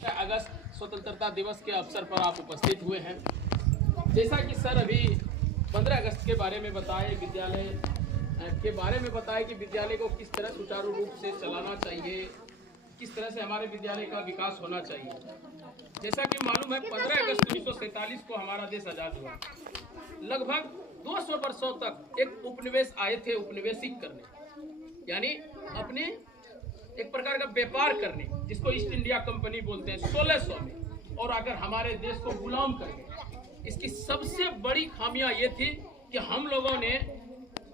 अगस्त स्वतंत्रता दिवस के अवसर पर आप उपस्थित हुए हैं। जैसा कि सर अभी 15 अगस्त के बारे में बताए, विद्यालय के बारे में बताए कि विद्यालय को किस तरह सुचारू रूप से चलाना चाहिए, किस तरह से हमारे विद्यालय का विकास होना चाहिए। जैसा कि मालूम है 15 अगस्त 1947 को हमारा देश आजाद हुआ। लगभग 200 वर्षों तक एक उपनिवेश आए थे उपनिवेशिक करने, यानी अपने एक प्रकार का व्यापार करने, जिसको ईस्ट इंडिया कंपनी बोलते हैं 1600 में, और अगर हमारे देश को गुलाम कर गए। इसकी सबसे बड़ी खामियां ये थी कि हम लोगों ने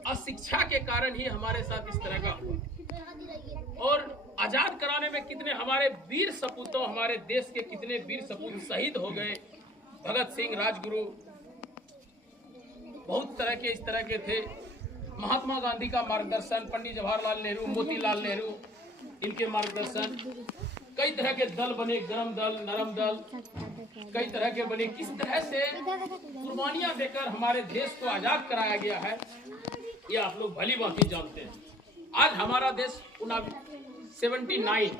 अशिक्षा के कारण ही हमारे साथ इस तरह का हुआ। और आजाद कराने में कितने हमारे वीर सपूतों, हमारे देश के कितने वीर सपूत शहीद हो गए। भगत सिंह, राजगुरु, बहुत तरह के इस तरह के थे। महात्मा गांधी का मार्गदर्शन, पंडित जवाहरलाल नेहरू, मोतीलाल नेहरू, इनके मार्गदर्शन, कई तरह के दल बने, गरम दल, नरम दल, कई तरह के बने। किस तरह से कुर्बानियां देकर हमारे देश को आजाद कराया गया है, ये आप लोग भली भांति जानते हैं। आज हमारा देश 79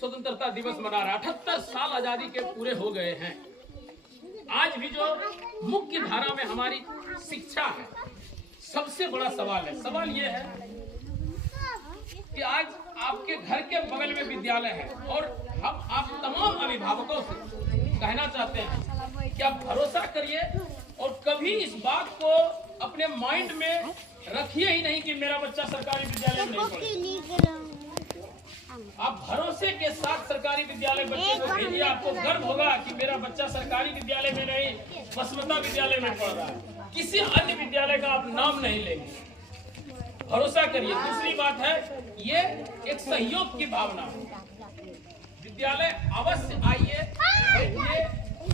स्वतंत्रता दिवस मना रहा है। 78 साल आजादी के पूरे हो गए हैं। आज भी जो मुख्य धारा में हमारी शिक्षा है, सबसे बड़ा सवाल है। सवाल ये है कि आज आपके घर के बगल में विद्यालय है, और हम आप तमाम अभिभावकों से कहना चाहते हैं कि आप भरोसा करिए और कभी इस बात को अपने माइंड में रखिए ही नहीं कि मेरा बच्चा सरकारी विद्यालय में नहीं पढ़ेगा। आप भरोसे के साथ सरकारी विद्यालय बच्चे को भेजिए। आपको गर्व होगा कि मेरा बच्चा सरकारी विद्यालय में नहीं, बसवंता विद्यालय में पढ़ रहा है। किसी अन्य विद्यालय का आप नाम नहीं लेंगे, भरोसा करिए। दूसरी बात है, ये एक सहयोग की भावना है। विद्यालय अवश्य आइए, बैठिए,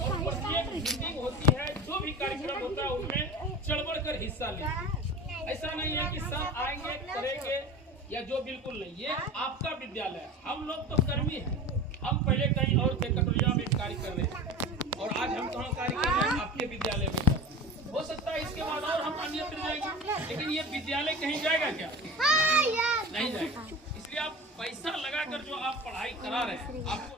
और प्रत्येक मीटिंग होती है, जो भी कार्यक्रम होता है उसमें चढ़-बढ़ कर हिस्सा लीजिए। ऐसा नहीं है कि सब आएंगे करेंगे या जो, बिल्कुल नहीं। ये आपका विद्यालय है। हम लोग तो कर्मी हैं। हम पहले कहीं और थे, कटोरिया में कार्य कर रहे थे, और आज हम कहाँ कार्य कर रहे हैं? आपके विद्यालय में। हो सकता है इसके बाद और हम अन्यत्र जाएंगे, लेकिन ये विद्यालय कहीं जाएगा क्या? नहीं जाएगा। इसलिए आप पैसा लगाकर जो आप पढ़ाई करा रहे हैं, आपको